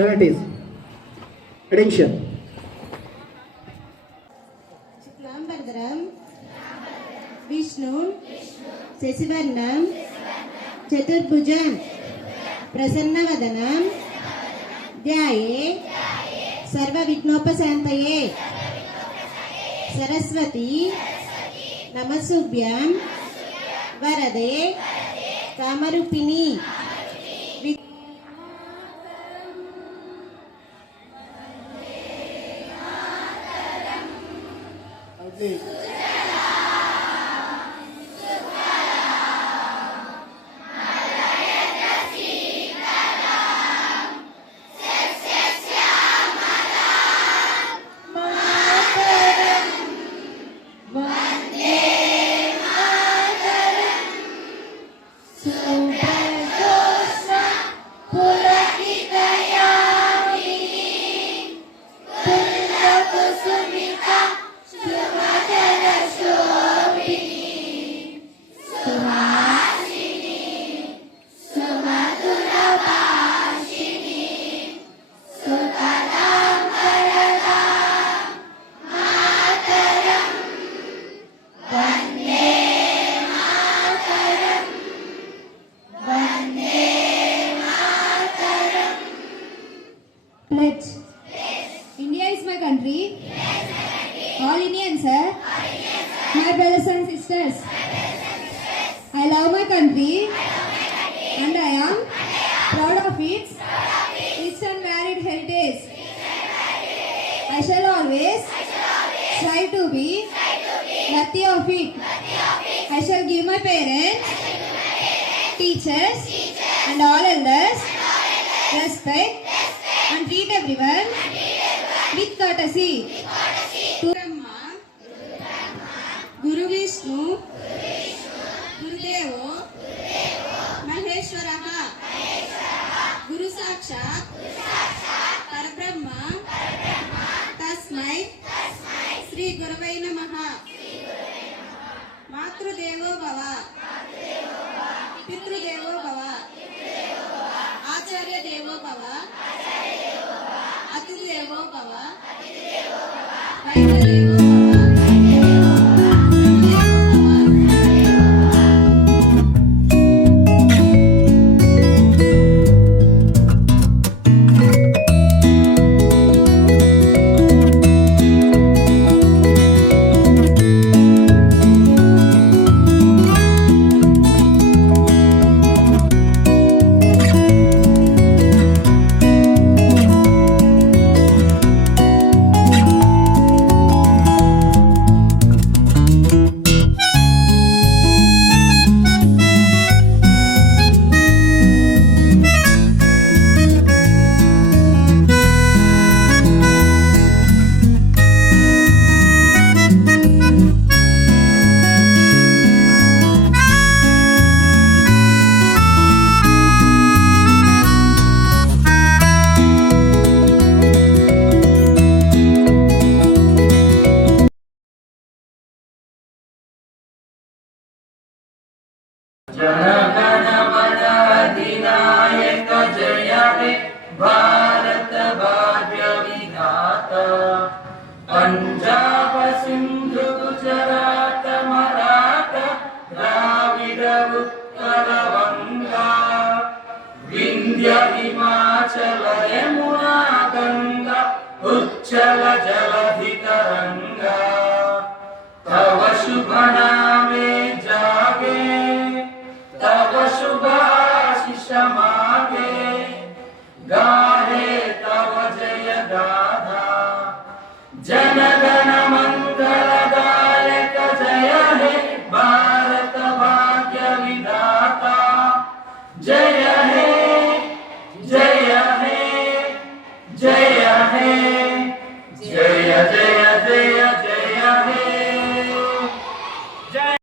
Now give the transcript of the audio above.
Seven it is. Attention. శుక్లాంబరధరం విష్ణు శశివర్ణం చతుర్భుజం ప్రసన్నవదనం ధ్యాయే సర్వవిఘ్నోపశాంతయే సరస్వతి నమస్తుభ్యం వరదే కామరూపిణి. Pledge. India is my country. All Indians are my brothers and sisters. I love my country and I am proud of its rich and varied heritage. I shall always strive to be worthy of it. I shall give my parents, teachers and all elders respect and treat everyone with courtesy. బ్రహ్మ గురు విష్ణు గురుదేవో మహేశ్వరః గురు సాక్షాత్ పరబ్రహ్మ తస్మై శ్రీ గురవై నమః. మాతృదేవో భవ పితృదేవో భవ ఆచార్య దేవో భవ అతిథిదేవో భవ వైద్యదేవో భవ. जनगण मन अधिनायक जय हे भारत भाग्य विधाता. पंजाब सिंधु गुजरात मराठा द्राविड उत्कल बंगा विंध्य हिमाचल यमुना गंगा उच्चल जलधि तरंगा. तव शुभ नामे जागे तव शुभाशिष मागे गा